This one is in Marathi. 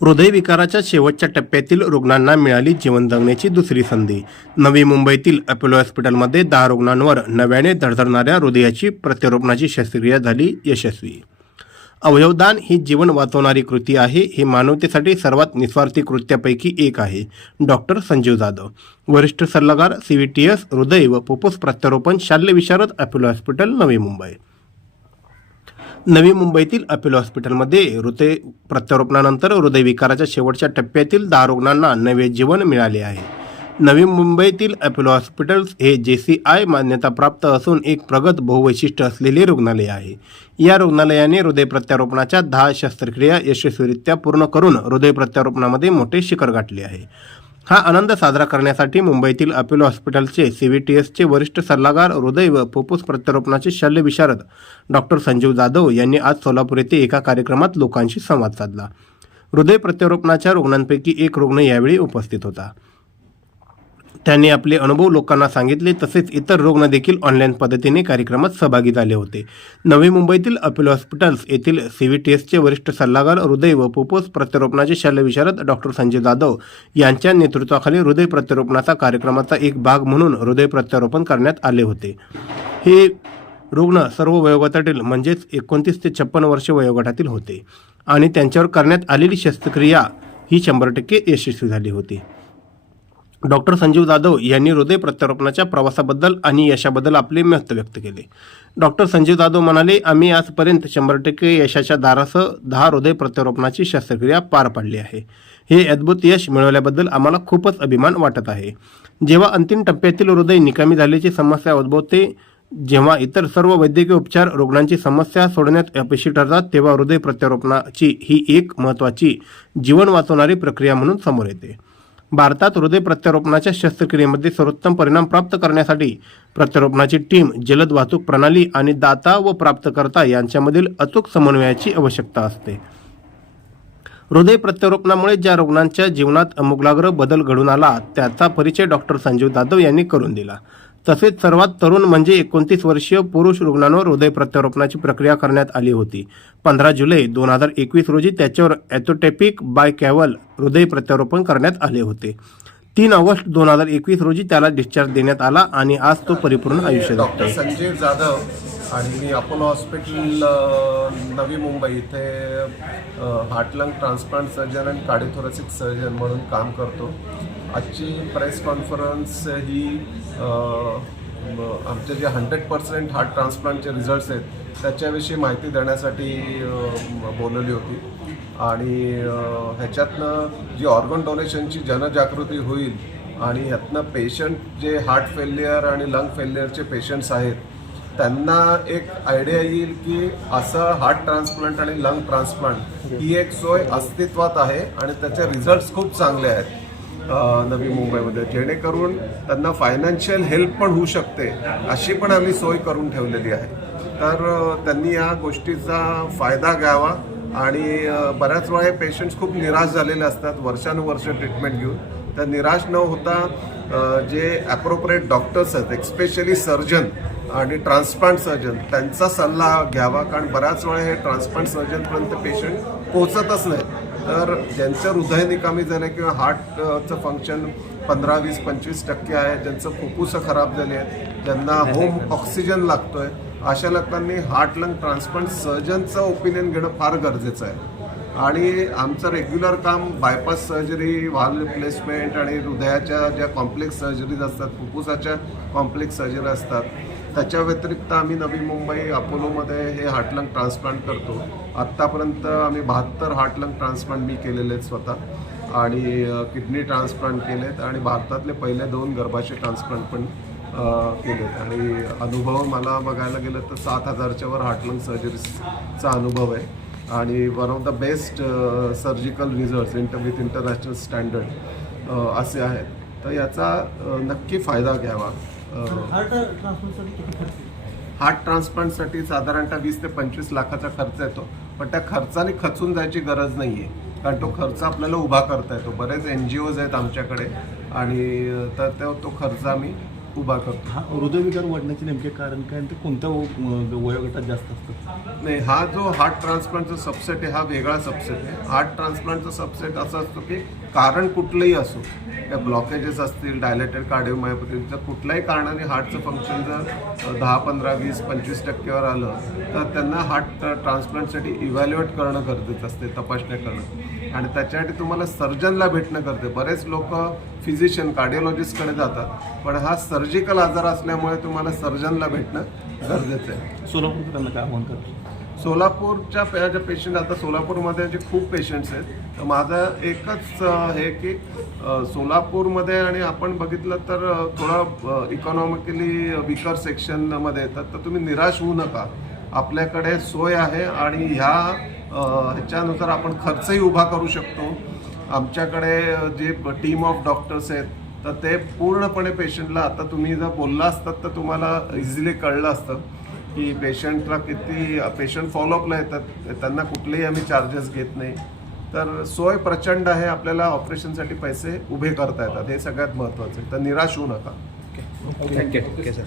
हृदयविकाराच्या शेवटच्या टप्प्यातील रुग्णांना मिळाली जीवन जगण्याची दुसरी संधी. नवी मुंबईतील अपोलो हॉस्पिटलमध्ये दहा रुग्णांवर नव्याने धडधडणाऱ्या हृदयाची प्रत्यारोपणाची शस्त्रक्रिया झाली यशस्वी. अवयवदान ही जीवन वाचवणारी कृती आहे हे मानवतेसाठी सर्वात निस्वार्थी कृत्यापैकी एक आहे डॉक्टर संजीव जाधव. वरिष्ठ सल्लागार सी व्ही टी एस हृदय व फुफ्फुस प्रत्यारोपण शाल्यविशारद अपोलो हॉस्पिटल नवी मुंबई. नवी मुंबईतील अपोलो हॉस्पिटलमध्ये हृदय प्रत्यारोपणानंतर हृदयविकाराच्या शेवटच्या टप्प्यातील दहा रुग्णांना नवे जीवन मिळाले आहे. नवी मुंबईतील अपोलो हॉस्पिटल्स हे जे सी आय मान्यताप्राप्त असून एक प्रगत बहुवैशिष्ट्य असलेले रुग्णालय आहे. या रुग्णालयाने हृदय प्रत्यारोपणाच्या दहा शस्त्रक्रिया यशस्वीरित्या पूर्ण करून हृदय प्रत्यारोपणामध्ये मोठे शिखर गाठले आहे. हा आनंद साजरा करण्यासाठी मुंबईतील अपोलो हॉस्पिटलचे सी व्ही टी एसचे वरिष्ठ सल्लागार हृदय व फुफ्फुस प्रत्यारोपणाचे शल्यविशारद डॉक्टर संजीव जाधव यांनी आज सोलापूर येथे एका कार्यक्रमात लोकांशी संवाद साधला. हृदय प्रत्यारोपणाच्या रुग्णांपैकी एक रुग्ण यावेळी उपस्थित होता. त्यांनी आपले अनुभव लोकांना सांगितले. तसेच इतर रुग्ण देखील ऑनलाईन पद्धतीने कार्यक्रमात सहभागी झाले होते. नवी मुंबईतील अपोलो हॉस्पिटल्स येथील सीव्हीटीएसचे वरिष्ठ सल्लागार हृदय व फुफ्फुस प्रत्यारोपणाचे शल्यविशारद डॉक्टर संजय जाधव यांच्या नेतृत्वाखाली हृदय प्रत्यारोपणाचा कार्यक्रमाचा एक भाग म्हणून हृदय प्रत्यारोपण करण्यात आले होते. हे रुग्ण सर्व वयोगटातील म्हणजेच एकोणतीस ते छप्पन वर्ष वयोगटातील होते आणि त्यांच्यावर करण्यात आलेली शस्त्रक्रिया ही शंभर टक्के यशस्वी झाली होती. डॉक्टर संजीव जाधव यांनी हृदय प्रत्यारोपणाच्या प्रवासाबद्दल आणि यशाबद्दल आपले मत व्यक्त केले. डॉक्टर संजीव जाधव म्हणाले आम्ही आजपर्यंत शंभर टक्के यशाच्या दारासह दहा हृदय प्रत्यारोपणाची शस्त्रक्रिया पार पाडली आहे. हे अद्भुत यश मिळवल्याबद्दल आम्हाला खूपच अभिमान वाटत आहे. जेव्हा अंतिम टप्प्यातील हृदय निकामी झाल्याची समस्या उद्भवते जेव्हा इतर सर्व वैद्यकीय उपचार रुग्णांची समस्या सोडण्यात अपयशी ठरतात तेव्हा हृदय प्रत्यारोपणाची ही एक महत्त्वाची जीवन वाचवणारी प्रक्रिया म्हणून समोर येते. भारतात हृदय प्रत्यारोपणाच्या शस्त्रक्रियेमध्ये सर्वोत्तम परिणाम प्राप्त करण्यासाठी प्रत्यारोपणाची टीम जलद वाहतूक प्रणाली आणि दाता व प्राप्तकर्ता यांच्यामधील अचूक समन्वयाची आवश्यकता असते. हृदय प्रत्यारोपणामुळे ज्या रुग्णांच्या जीवनात अमुगलाग्र बदल घडून आला त्याचा परिचय डॉक्टर संजीव जाधव यांनी करून दिला. तसेच सर्वात तरुण म्हणजे एकोणतीस वर्षीय पुरुष रुग्णांवर हृदय प्रत्यारोपणाची प्रक्रिया करण्यात आली होती. पंधरा जुलै दोन हजार एकवीस रोजी त्याच्यावर ॲथोटेपिक बाय कॅव्हल हृदय प्रत्यारोपण करण्यात आले होते. तीन ऑगस्ट दोन हजार एकवीस रोजी त्याला डिस्चार्ज देण्यात आला आणि आज तो परिपूर्ण आयुष्य डॉक्टर संजीव जाधव आणि मी अपोलो हॉस्पिटल नवी मुंबई इथे हार्ट लंग ट्रान्सप्लांट सर्जन आणि कार्डिओथोरॅसिक सर्जन म्हणून काम करतो. आजची प्रेस कॉन्फरन्स ही आमचे जे हंड्रेड पर्सेंट हार्ट ट्रान्सप्लांटचे रिझल्ट्स आहेत त्याच्याविषयी माहिती देण्यासाठी बोलवली होती. आणि ह्याच्यातनं जी ऑर्गन डोनेशनची जनजागृती होईल आणि ह्यातनं पेशंट जे हार्ट फेल्युअर आणि लंग फेल्युअरचे पेशंट्स आहेत त्यांना एक आयडिया येईल की असं हार्ट ट्रान्सप्लांट आणि लंग ट्रान्सप्लांट ही एक सोय अस्तित्वात आहे आणि त्याचे रिझल्ट्स खूप चांगले आहेत. नवी मुंबईमध्ये जेणेकरून त्यांना फायनान्शियल हेल्प पण होऊ शकते अशी पण आम्ही सोय करून ठेवलेली आहे. तर त्यांनी या गोष्टीचा फायदा घ्यावा आणि बऱ्याच वेळा पेशंट्स खूप निराश झालेले असतात वर्षानुवर्ष ट्रीटमेंट घेऊन. तर निराश न होता जे ॲप्रोप्रिएट डॉक्टर्स आहेत एक्स्पेशली सर्जन आणि ट्रान्सप्लांट सर्जन त्यांचा सल्ला घ्यावा कारण बऱ्याच वेळा हे ट्रान्सप्लांट सर्जनपर्यंत पेशंट पोहोचतच नाही तर ज्यांचं हृदय निकामी झालं किंवा हार्टचं फंक्शन पंधरा वीस पंचवीस टक्के आहे ज्यांचं फुफ्फुसं खराब झाले आहेत ज्यांना होम ऑक्सिजन लागतोय अशा लोकांनी हार्ट लंग ट्रान्सप्लांट सर्जनचं ओपिनियन घेणं फार गरजेचं आहे. आणि आमचं रेग्युलर काम बायपास सर्जरी व्हाल रिप्लेसमेंट आणि हृदयाच्या ज्या कॉम्प्लेक्स सर्जरीज असतात फुफ्फुसाच्या कॉम्प्लेक्स सर्जरी असतात त्याच्या व्यतिरिक्त आम्ही नवी मुंबई अपोलोमध्ये हे हार्टलंग ट्रान्सप्लांट करतो. आत्तापर्यंत आम्ही बहात्तर हार्टलंग ट्रान्सप्लांट मी केलेले आहेत स्वतः आणि किडनी ट्रान्सप्लांट केलेत आणि भारतातले पहिले दोन गर्भाशय ट्रान्सप्लांट पण केले केलेत. आणि अनुभव मला बघायला गेलं तर सात हजारच्या वर हार्टलंग सर्जरीचा अनुभव आहे. आणि one of the best surgical result inter with international standard असे आहेत. तर याचा नक्की फायदा घ्यावा. हार्ट ट्रान्सप्लांटसाठी साधारणतः वीस ते पंचवीस लाखाचा खर्च येतो. पण त्या खर्चाने खचून जायची गरज नाही आहे कारण तो खर्च आपल्याला उभा करता येतो. बरेच एन जी ओज आहेत आमच्याकडे. आणि तर तो खर्च आम्ही उभा करतो. हा हृदयविकार वाढण्याचे नेमके कारण काय आणि ते कोणत्या व- वयोगटात जास्त असतं नाही हा जो हार्ट ट्रान्सप्लांटचा सबसेट आहे हा वेगळा सबसेट आहे. हार्ट ट्रान्सप्लांटचा सबसेट असा असतो की कारण कुठलंही असो त्या ब्लॉकेजेस असतील डायलेटेड कार्डिओमायोपॅथी जर कुठल्याही कारणाने हार्टचं फंक्शन जर दहा पंधरा वीस पंचवीस टक्केवर आलं तर त्यांना हार्ट ट्रान्सप्लांटसाठी इव्हॅल्युएट करणं गरजेचं असते तपासण्या करणं. आणि त्याच्यासाठी तुम्हाला सर्जनला भेटणं गरजे बरेच लोक फिजिशियन कार्डिओलॉजिस्टकडे जातात. पण हा सर्जिकल आजार असल्यामुळे तुम्हाला सर्जनला भेटणं गरजेचं आहे. सोलापूरकरांना काय आव्हान करतो? सोलापूरच्या पे- ज्या पेशंट आता सोलापूरमध्ये जे खूप पेशंट्स आहेत तर माझं एकच हे की सोलापूरमध्ये आणि आपण बघितलं तर थोडं इकॉनॉमिकली विकर सेक्शनमध्ये येतात. तर तुम्ही निराश होऊ नका. आपल्याकडे सोय आहे आणि ह्या ह्याच्यानुसार आपण खर्चही उभा करू शकतो. आमच्याकडे जे टीम ऑफ डॉक्टर्स आहेत तर ते पूर्णपणे पेशंटला आता तुम्ही जर बोलला असतात तर तुम्हाला इझिली कळलं असतं की पेशंटला किती पेशंट फॉलोअपला येतात त्यांना कुठलेही आम्ही चार्जेस घेत नाही. तर सोय प्रचंड आहे आपल्याला ऑपरेशनसाठी पैसे उभे करता येतात. हे सगळ्यात महत्त्वाचं आहे. तर निराश होऊ नका. Thank you okay sir